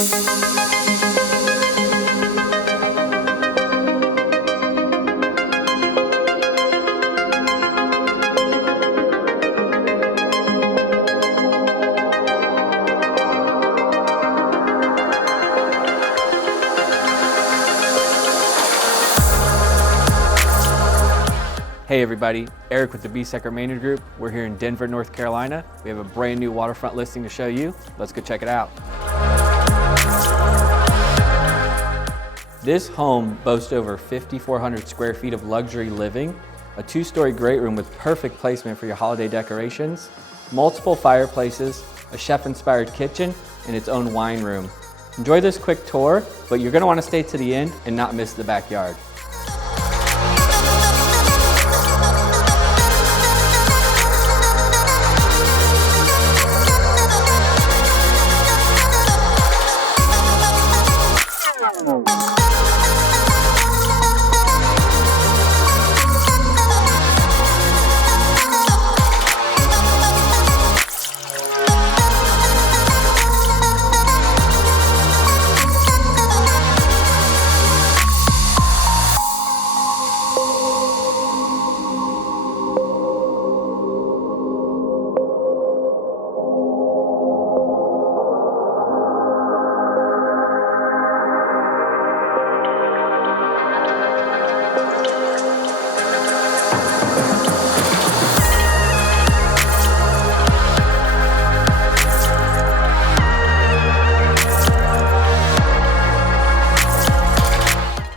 Hey everybody, Eric with the Besecker Maynard Group. We're here in Denver, North Carolina. We have a brand new waterfront listing to show you. Let's go check it out. This home boasts over 5,400 square feet of luxury living, a 2-story great room with perfect placement for your holiday decorations, multiple fireplaces, a chef-inspired kitchen, and its own wine room. Enjoy this quick tour, but you're going to want to stay to the end and not miss the backyard.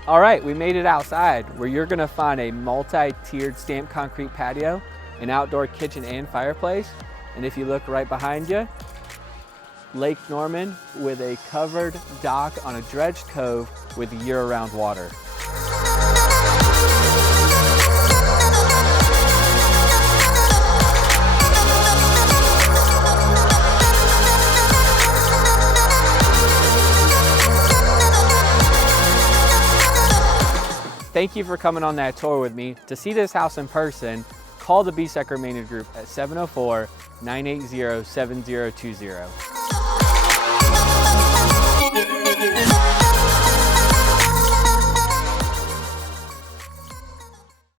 All right, we made it outside where you're gonna find a multi-tiered stamped concrete patio, an outdoor kitchen and fireplace. And if you look right behind you, Lake Norman with a covered dock on a dredged cove with year-round water. Thank you for coming on that tour with me. To see this house in person, call the Besecker Maynard Group at 704-980-7020.